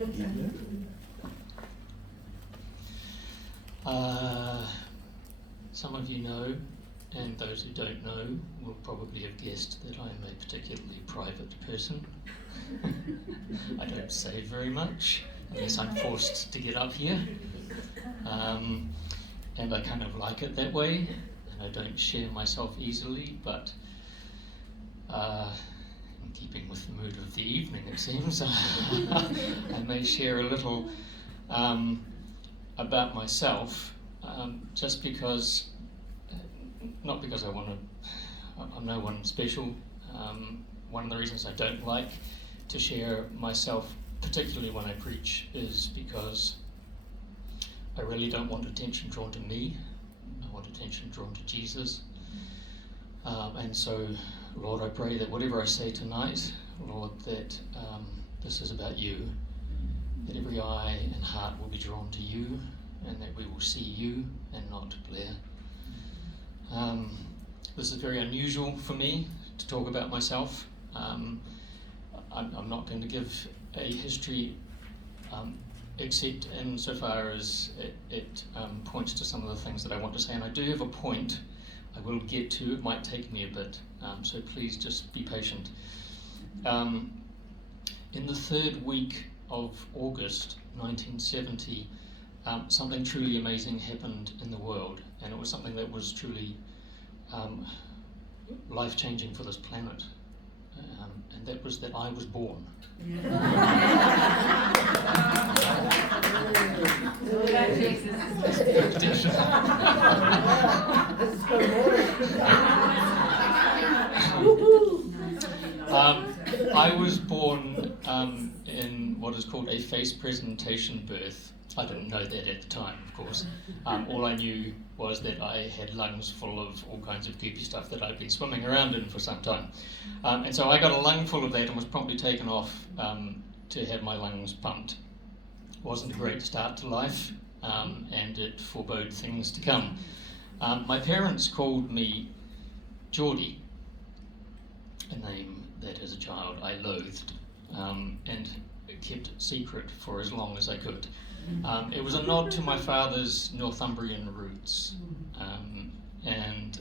Some of you know, and those who don't know will probably have guessed that I'm a particularly private person. I don't say very much unless I'm forced to get up here, and I kind of like it that way, and I don't share myself easily, but in keeping with the mood of the evening, it seems, I may share a little about myself, just because, not because I'm no one special. One of the reasons I don't like to share myself, particularly when I preach, is because I really don't want attention drawn to me. I want attention drawn to Jesus. And so, Lord, I pray that whatever I say tonight, Lord, that this is about you, that every eye and heart will be drawn to you, and that we will see you and not Blair. This is very unusual for me to talk about myself. I'm not going to give a history except insofar as it points to some of the things that I want to say, and I do have a point I will get to. It might take me a bit, so please just be patient. In the third week of August 1970, something truly amazing happened in the world, and it was something that was truly life-changing for this planet, and that was that I was born. I was born in what is called a face presentation birth. I didn't know that at the time, of course. All I knew was that I had lungs full of all kinds of goopy stuff that I'd been swimming around in for some time. And so I got a lung full of that and was promptly taken off to have my lungs pumped. It wasn't a great start to life, and it forebode things to come. My parents called me Geordie, a name that as a child I loathed, and kept it secret for as long as I could. It was a nod to my father's Northumbrian roots, and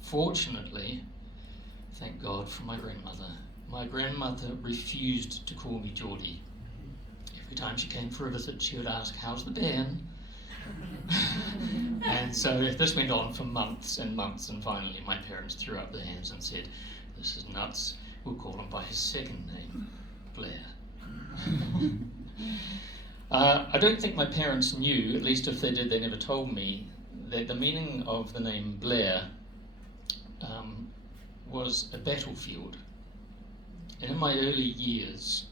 fortunately, thank God for my grandmother. My grandmother refused to call me Geordie. Every time she came for a visit, she would ask, "How's the band?" And so this went on for months and months, and finally my parents threw up their hands and said, "This is nuts, we'll call him by his second name, Blair." I don't think my parents knew, at least if they did, they never told me, that the meaning of the name Blair was a battlefield. And in my early years,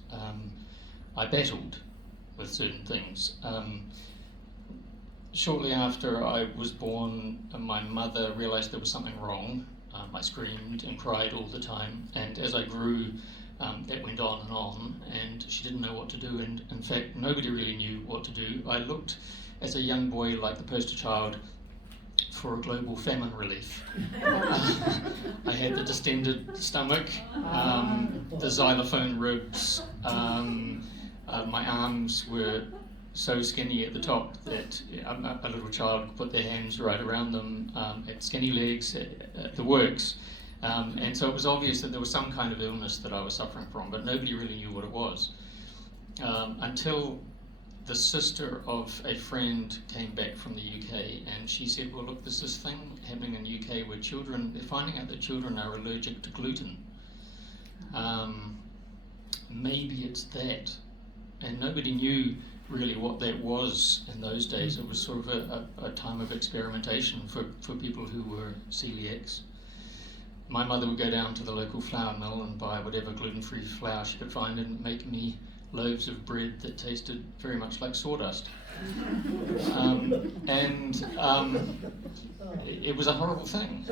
I battled with certain things. Shortly after I was born, my mother realized there was something wrong. I screamed and cried all the time, and as I grew, that went on, and she didn't know what to do, and in fact nobody really knew what to do. I looked as a young boy like the poster child for a global famine relief. I had the distended stomach, the xylophone ribs, my arms were so skinny at the top that a little child could put their hands right around them, at skinny legs, at the works. And so it was obvious that there was some kind of illness that I was suffering from, but nobody really knew what it was. Until the sister of a friend came back from the UK, and she said, "Well, look, there's this thing happening in the UK where they're finding out that children are allergic to gluten. Maybe it's that." And nobody knew really what that was in those days. It was sort of a time of experimentation for people who were celiacs. My mother would go down to the local flour mill and buy whatever gluten-free flour she could find and make me loaves of bread that tasted very much like sawdust. It was a horrible thing,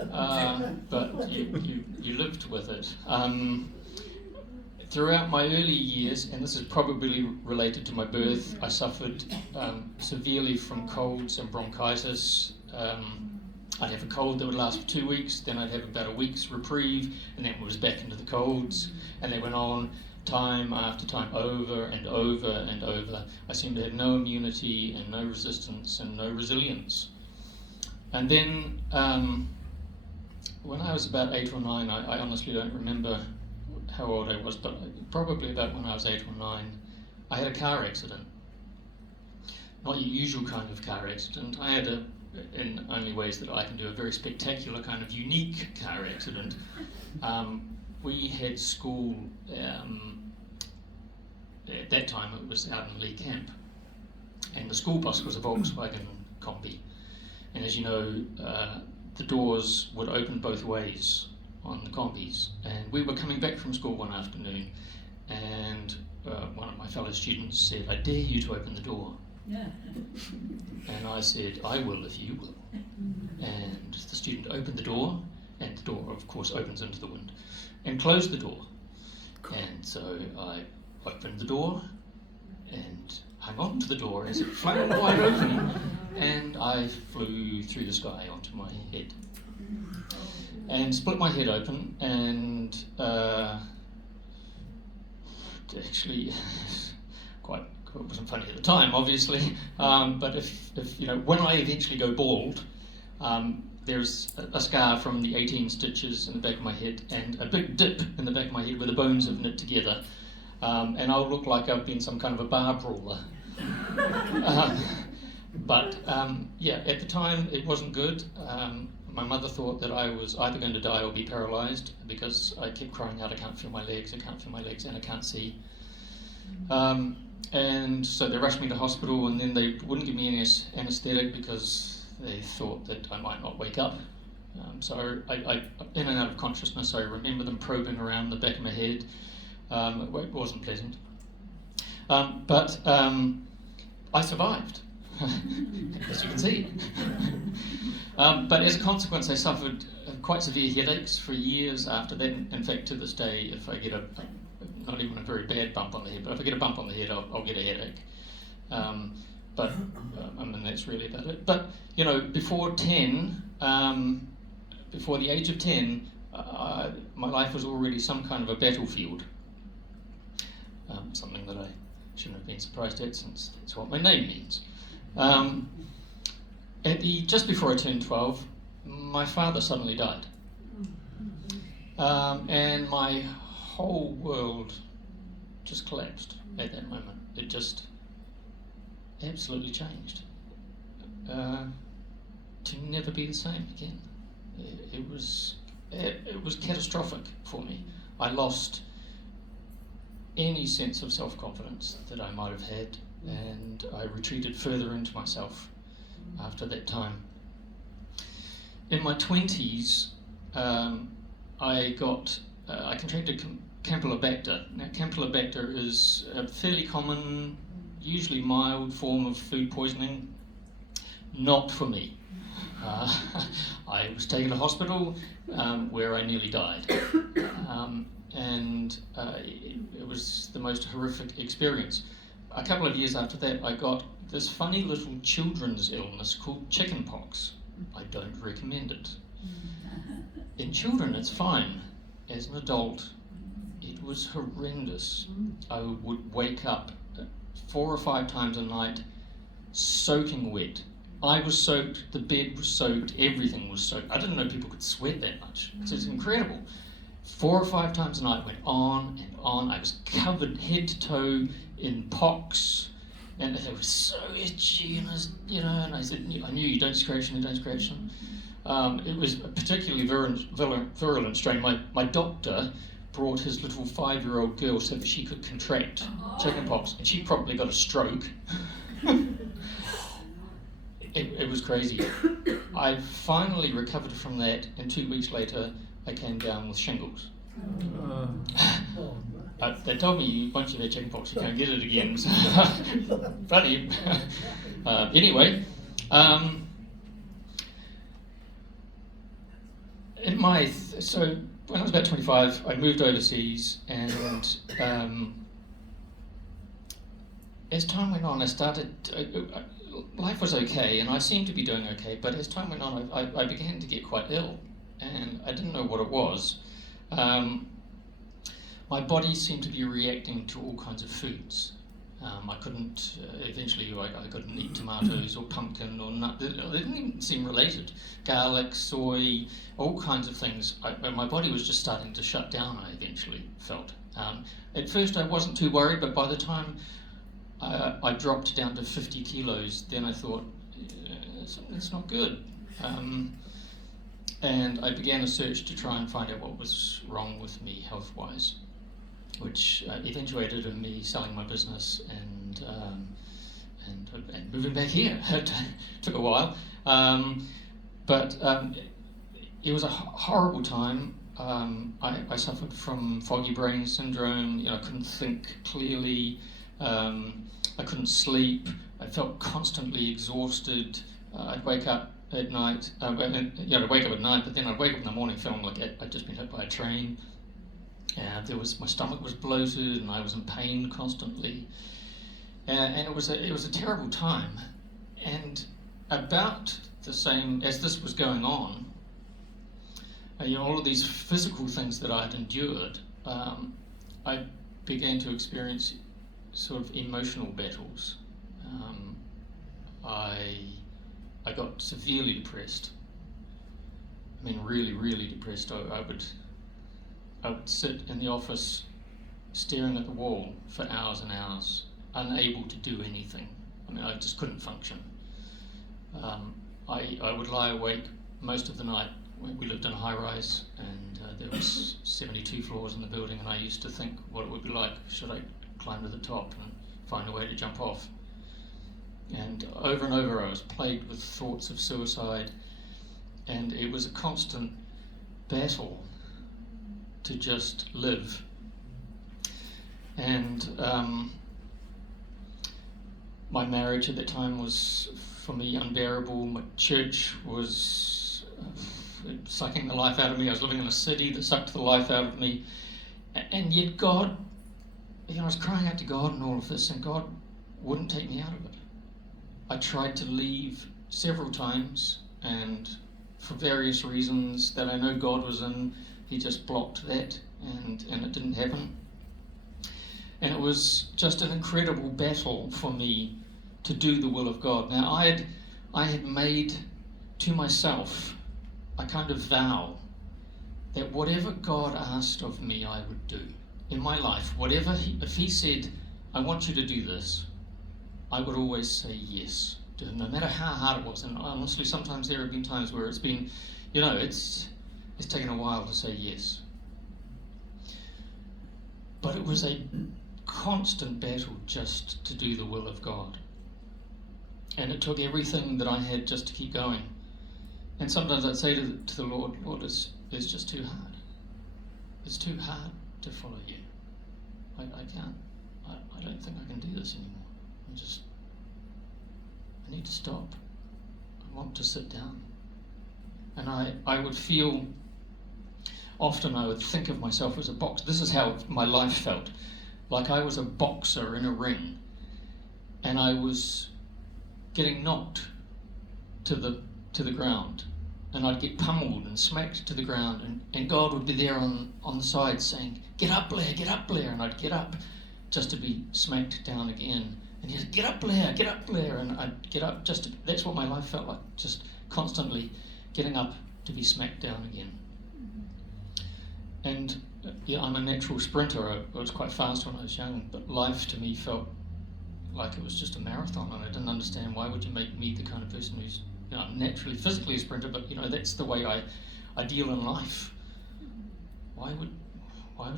but you lived with it. Throughout my early years, and this is probably related to my birth, I suffered severely from colds and bronchitis. I'd have a cold that would last for 2 weeks, then I'd have about a week's reprieve, and then it was back into the colds, and they went on time after time, over and over and over. I seemed to have no immunity and no resistance and no resilience. And then when I was about 8 or 9, I honestly don't remember how old I was, but probably about when I was 8 or 9, I had a car accident. Not your usual kind of car accident. I had in only ways that I can do, a very spectacular kind of unique car accident. We had school, at that time it was out in Lee Camp, and the school bus was a Volkswagen Combi. And as you know, the doors would open both ways on the Combis. And we were coming back from school one afternoon, and one of my fellow students said, "I dare you to open the door." Yeah. And I said, "I will if you will." And the student opened the door, and the door, of course, opens into the wind, and closed the door. And so I opened the door and hung on to the door as it flung wide open, and I flew through the sky onto my head and split my head open, and actually it wasn't funny at the time, obviously, but if you know, when I eventually go bald, there's a scar from the 18 stitches in the back of my head and a big dip in the back of my head where the bones have knit together, and I'll look like I've been some kind of a bar brawler. But at the time it wasn't good. My mother thought that I was either going to die or be paralysed, because I kept crying out, "I can't feel my legs, I can't feel my legs, and I can't see." And so they rushed me to hospital, and then they wouldn't give me any anaesthetic because they thought that I might not wake up. So I in and out of consciousness, I remember them probing around the back of my head. It wasn't pleasant. But I survived, as you can see. But as a consequence, I suffered quite severe headaches for years after that. In fact, to this day, if I get not even a very bad bump on the head, but if I get a bump on the head, I'll get a headache. But I mean, that's really about it. But you know, before the age of 10, my life was already some kind of a battlefield. Something that I shouldn't have been surprised at, since that's what my name means. Just before I turned 12, my father suddenly died, and my whole world just collapsed at that moment. It just absolutely changed, to never be the same again. It was catastrophic for me. I lost any sense of self-confidence that I might have had, and I retreated further into myself after that time. In my 20s, I contracted Campylobacter. Now, Campylobacter is a fairly common, usually mild form of food poisoning. Not for me. I was taken to hospital where I nearly died. And it was the most horrific experience. A couple of years after that, I got this funny little children's illness called chickenpox. I don't recommend it. In children, it's fine. As an adult, it was horrendous. I would wake up 4 or 5 times a night, soaking wet. I was soaked, the bed was soaked, everything was soaked. I didn't know people could sweat that much. It's incredible. 4 or 5 times a night, went on and on. I was covered head to toe in pox, and it was so itchy, and and I said, I knew, you don't scratch them, don't scratch them. It was a particularly virulent strain. My doctor brought his little 5-year-old girl so that she could contract chickenpox, and she probably got a stroke. It was crazy. I finally recovered from that, and 2 weeks later, I came down with shingles. They told me once you've had chickenpox, you can't get it again. So funny. Anyway, so when I was about 25, I moved overseas, and as time went on, I started. Life was okay, and I seemed to be doing okay. But as time went on, I began to get quite ill, and I didn't know what it was. my body seemed to be reacting to all kinds of foods. I couldn't, eventually I couldn't eat tomatoes or pumpkin or nut. They didn't even seem related. Garlic, soy, all kinds of things. My body was just starting to shut down, I eventually felt. At first I wasn't too worried, but by the time I dropped down to 50 kilos, then I thought, it's not good. And I began a search to try and find out what was wrong with me health-wise, which eventuated in me selling my business and moving back here. It took a while, but it was a horrible time. I suffered from foggy brain syndrome. I couldn't think clearly. I couldn't sleep. I felt constantly exhausted. I'd wake up at night. I'd wake up at night, but then I'd wake up in the morning feeling like I'd just been hit by a train. My stomach was bloated, and I was in pain constantly. And it was a terrible time. And about the same as this was going on, all of these physical things that I'd endured, I began to experience sort of emotional battles. I got severely depressed. I mean, really, really depressed. I would sit in the office staring at the wall for hours and hours, unable to do anything. I mean, I just couldn't function. I would lie awake most of the night. We lived in a high-rise, and there was 72 floors in the building, and I used to think what it would be like should I climb to the top and find a way to jump off. And over I was plagued with thoughts of suicide, and it was a constant battle to just live. And my marriage at that time was, for me, unbearable. My church was sucking the life out of me. I was living in a city that sucked the life out of me. And yet God, I was crying out to God and all of this, and God wouldn't take me out of it. I tried to leave several times, and for various reasons that I know God was in, He just blocked that, and it didn't happen. And it was just an incredible battle for me to do the will of God. Now, I had made to myself a kind of vow that whatever God asked of me, I would do in my life. If He said, I want you to do this, I would always say yes to Him, no matter how hard it was. And honestly, sometimes there have been times where it's been, it's taken a while to say yes. But it was a constant battle just to do the will of God. And it took everything that I had just to keep going. And sometimes I'd say to the Lord, it's just too hard. It's too hard to follow you. I can't. I don't think I can do this anymore. I need to stop. I want to sit down. And I would feel, often I would think of myself as a boxer. This is how my life felt. Like I was a boxer in a ring, and I was getting knocked to the ground, and I'd get pummeled and smacked to the ground, and God would be there on the side saying, get up Blair, and I'd get up just to be smacked down again. And he'd say, get up Blair, and I'd get up that's what my life felt like, just constantly getting up to be smacked down again. And I'm a natural sprinter. I was quite fast when I was young, but life to me felt like it was just a marathon, and I didn't understand why would you make me the kind of person who's naturally physically a sprinter, but that's the way I deal in life. Why would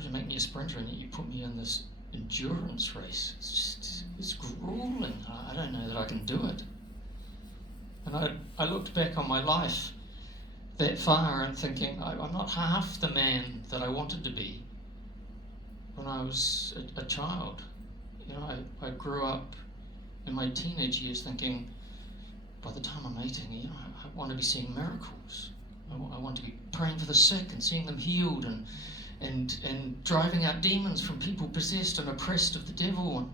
you make me a sprinter and you put me in this endurance race? It's grueling. I don't know that I can do it. And I looked back on my life that far and thinking, I'm not half the man that I wanted to be when I was a child. I grew up in my teenage years thinking, by the time I'm 18, I want to be seeing miracles. I want to be praying for the sick and seeing them healed, and driving out demons from people possessed and oppressed of the devil,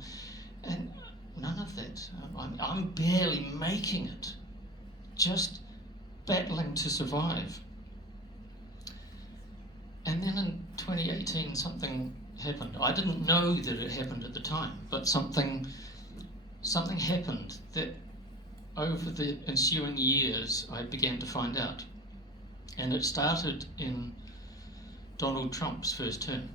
and none of that. I'm barely making it, just battling to survive. And then in 2018, something happened. I didn't know that it happened at the time, but something happened that over the ensuing years I began to find out. And it started in Donald Trump's first term.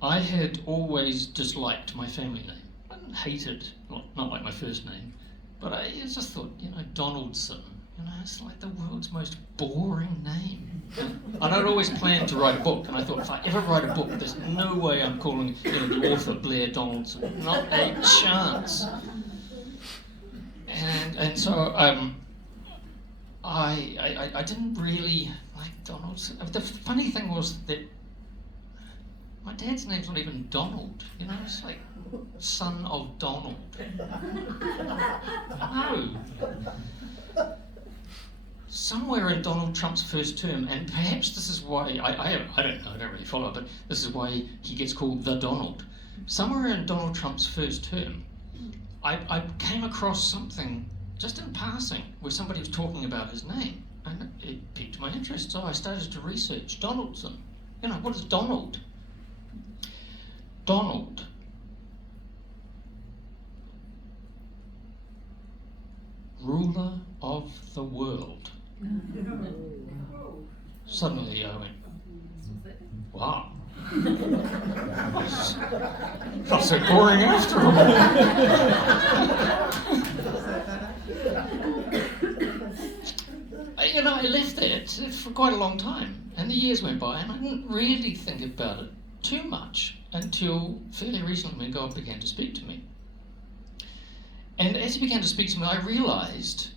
I had always disliked my family name. I didn't hate it, not like my first name, but I just thought, Donaldson, it's like the world's most boring name. And I'd always planned to write a book, and I thought, if I ever write a book, there's no way I'm calling the author Blair Donaldson. Not a chance. And so I didn't really like Donaldson. The funny thing was that my dad's name's not even Donald. It's like son of Donald. No. Somewhere in Donald Trump's first term, and perhaps this is why, I don't know, I don't really follow, but this is why he gets called the Donald. Somewhere in Donald Trump's first term, I came across something just in passing where somebody was talking about his name, and it piqued my interest, so I started to research Donaldson. What is Donald? Donald. Ruler of the world. Suddenly I went, wow. Not so boring after all. I left that for quite a long time, and the years went by, and I didn't really think about it too much until fairly recently when God began to speak to me. And as he began to speak to me, I realized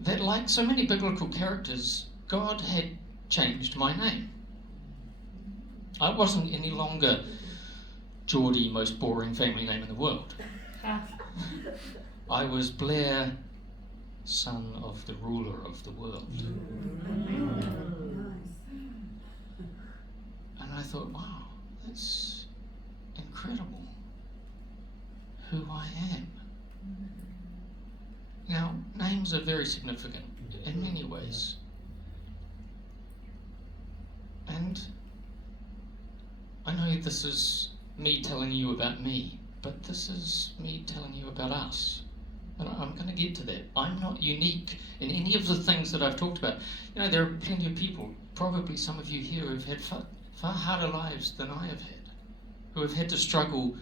that, like so many biblical characters, God had changed my name. I wasn't any longer Geordie, most boring family name in the world. I was Blair, son of the ruler of the world. And I thought, wow, that's incredible who I am. Now, names are very significant in many ways. And I know this is me telling you about me, but this is me telling you about us. And I'm going to get to that. I'm not unique in any of the things that I've talked about. There are plenty of people, probably some of you here, who have had far harder lives than I have had, who have had to struggle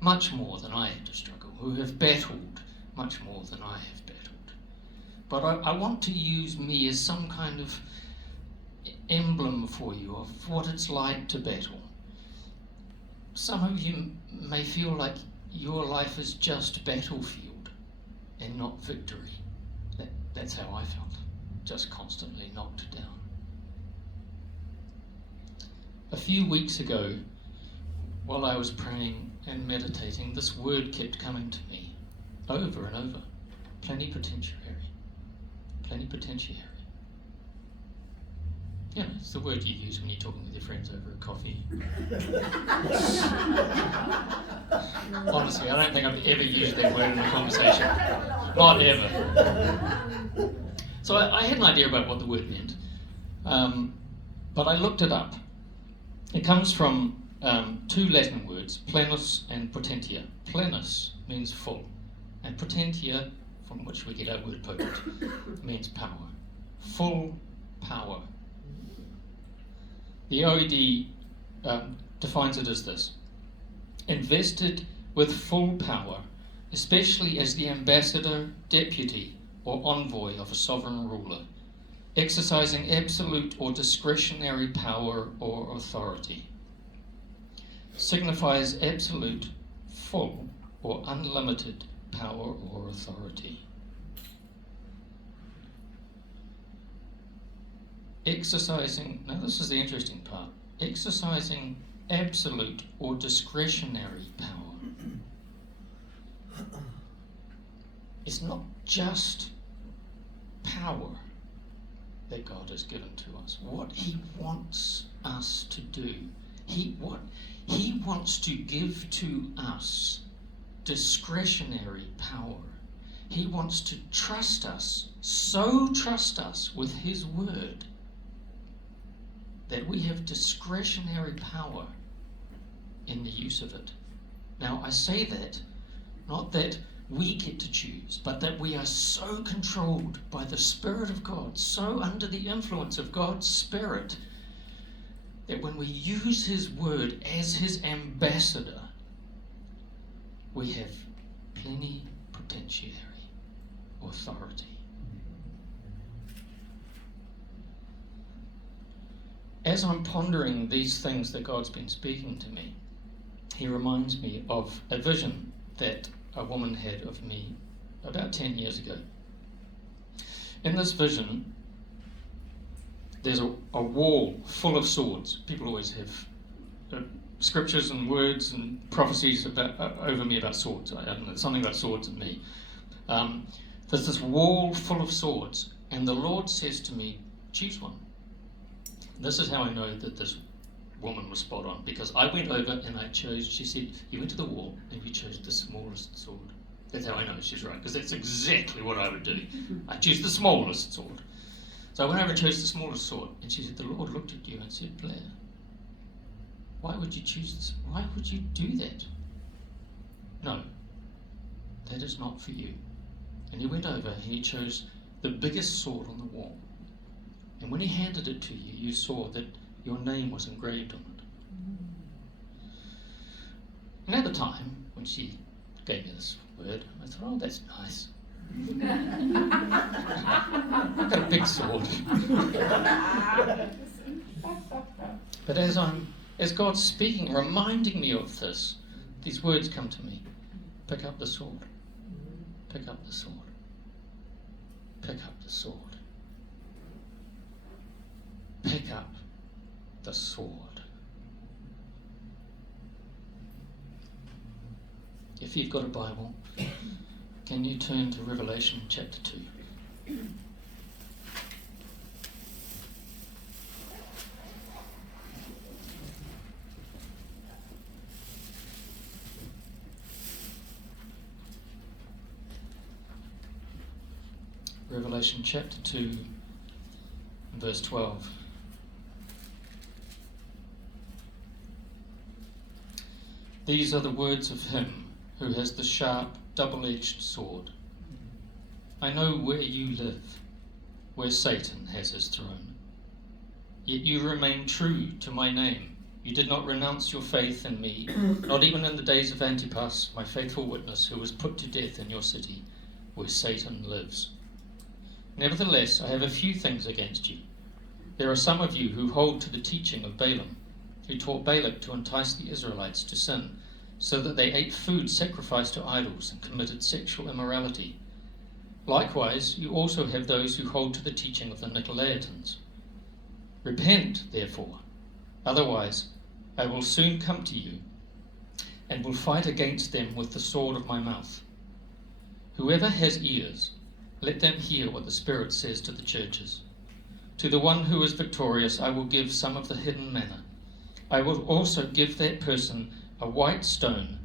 much more than I had to struggle, who have battled much more than I have battled. But I want to use me as some kind of emblem for you of what it's like to battle. Some of you may feel like your life is just battlefield and not victory. That's how I felt, just constantly knocked down. A few weeks ago, while I was praying and meditating, this word kept coming to me over and over. Plenipotentiary. Plenipotentiary. It's the word you use when you're talking with your friends over a coffee. Honestly, I don't think I've ever used that word in a conversation. Not ever. So I had an idea about what the word meant, but I looked it up. It comes from two Latin words, plenus and potentia. Plenus means full, and potentia, from which we get our word potent, means power. Full power. The OED defines it as this: invested with full power, especially as the ambassador, deputy, or envoy of a sovereign ruler, exercising absolute or discretionary power or authority. Signifies absolute, full, or unlimited power or authority. Exercising, now this is the interesting part, exercising absolute or discretionary power. It's not just power that God has given to us. What He wants us to do, He wants to give to us discretionary power. He wants to trust us, so trust us with His word, that we have discretionary power in the use of it. Now, I say that, not that we get to choose, but that we are so controlled by the Spirit of God, so under the influence of God's Spirit, that when we use His word as His ambassador, we have plenipotentiary authority. As I'm pondering these things that God's been speaking to me, He reminds me of a vision that a woman had of me about 10 years ago. In this vision, there's a wall full of swords. People always have scriptures and words and prophecies over me about swords. I don't know, something about swords and me. There's this wall full of swords, and the Lord says to me, choose one. This is how I know that this woman was spot on, because I went over and I chose, she said, you went to the wall and you chose the smallest sword. That's how I know she's right, because that's exactly what I would do. I choose the smallest sword. So I went over and chose the smallest sword, and she said, the Lord looked at you and said, Blair, why would you choose this? Why would you do that? No, that is not for you. And he went over and he chose the biggest sword on the wall. And when he handed it to you, you saw that your name was engraved on it. And at the time, when she gave me this word, I thought, oh, that's nice. I've got a big sword. But as God's speaking, reminding me of this, these words come to me. Pick up the sword. Pick up the sword. Pick up the sword. Pick up the sword. If you've got a Bible, can you turn to Revelation chapter 2? Revelation chapter 2, verse 12. These are the words of him who has the sharp, double-edged sword. I know where you live, where Satan has his throne. Yet you remain true to my name. You did not renounce your faith in me, not even in the days of Antipas, my faithful witness, who was put to death in your city, where Satan lives. Nevertheless, I have a few things against you. There are some of you who hold to the teaching of Balaam, who taught Balak to entice the Israelites to sin, so that they ate food sacrificed to idols and committed sexual immorality. Likewise, you also have those who hold to the teaching of the Nicolaitans. Repent, therefore, otherwise I will soon come to you and will fight against them with the sword of my mouth. Whoever has ears, let them hear what the Spirit says to the churches. To the one who is victorious, I will give some of the hidden manna. I will also give that person a white stone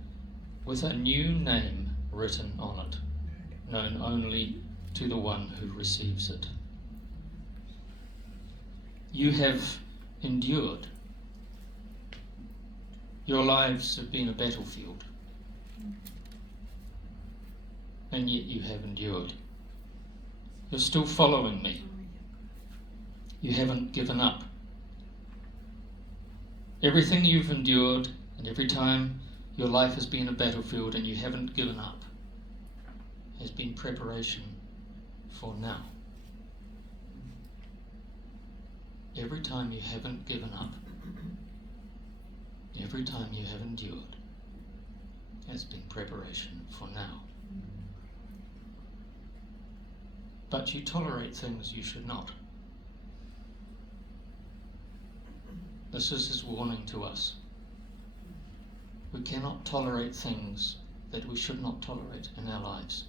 with a new name written on it, known only to the one who receives it. You have endured. Your lives have been a battlefield, and yet you have endured. You're still following me. You haven't given up. Everything you've endured, and every time your life has been a battlefield and you haven't given up, has been preparation for now. Every time you haven't given up, every time you have endured, has been preparation for now. But you tolerate things you should not. This is his warning to us. We cannot tolerate things that we should not tolerate in our lives.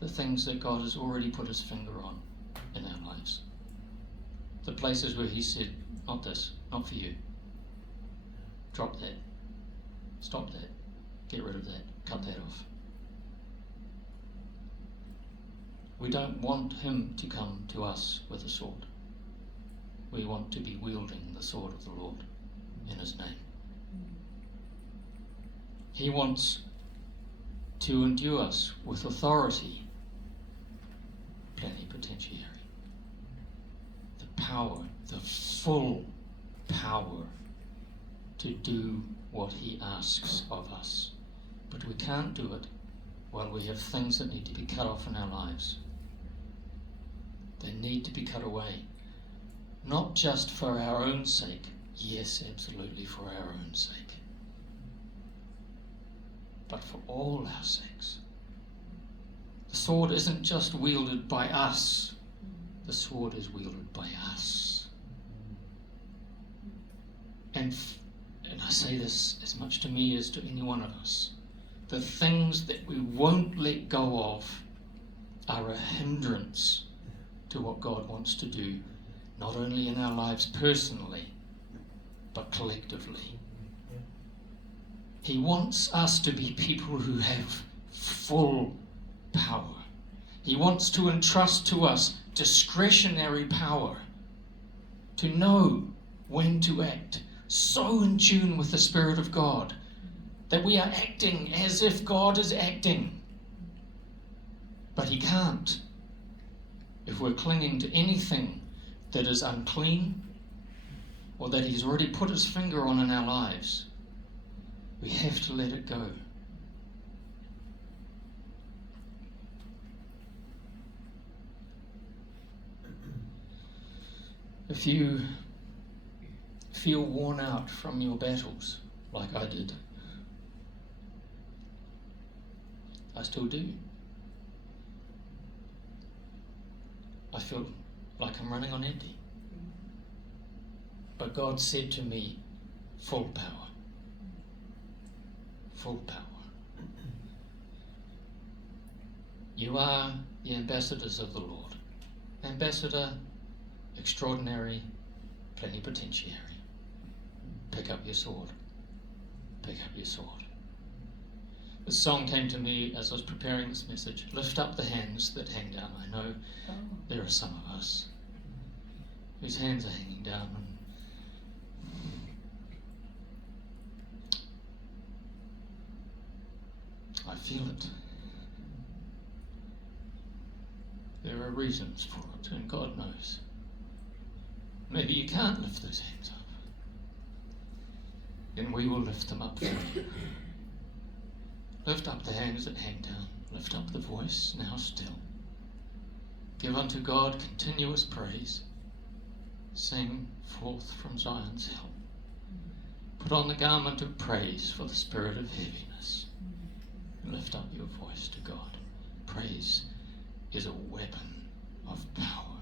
The things that God has already put his finger on in our lives. The places where he said, not this, not for you. Drop that. Stop that. Get rid of that. Cut that off. We don't want him to come to us with a sword. we want to be wielding the sword of the Lord in his name. He wants to endue us with authority, plenipotentiary. The power, the full power to do what he asks of us. But we can't do it while we have things that need to be cut off in our lives. They need to be cut away. Not just for our own sake. Yes, absolutely for our own sake. But for all our sakes. The sword isn't just wielded by us. The sword is wielded by us. And I say this as much to me as to any one of us. The things that we won't let go of are a hindrance to what God wants to do, not only in our lives personally, but collectively. He wants us to be people who have full power. He wants to entrust to us discretionary power, to know when to act, so in tune with the Spirit of God that we are acting as if God is acting. But he can't if we're clinging to anything that is unclean or that he's already put his finger on in our lives. We have to let it go. If you feel worn out from your battles, like I did, I still do. I feel like I'm running on empty. But God said to me, full power. Full power. You are the ambassadors of the Lord. Ambassador, extraordinary, plenipotentiary. Pick up your sword. Pick up your sword. This song came to me as I was preparing this message. Lift up the hands that hang down. I know there are some of us whose hands are hanging down. I feel it. There are reasons for it, and God knows. Maybe you can't lift those hands up. Then we will lift them up for you. Lift up the hands that hang down. Lift up the voice now still. Give unto God continuous praise. Sing forth from Zion's hill. Put on the garment of praise for the spirit of heaviness. And lift up your voice to God. Praise is a weapon of power.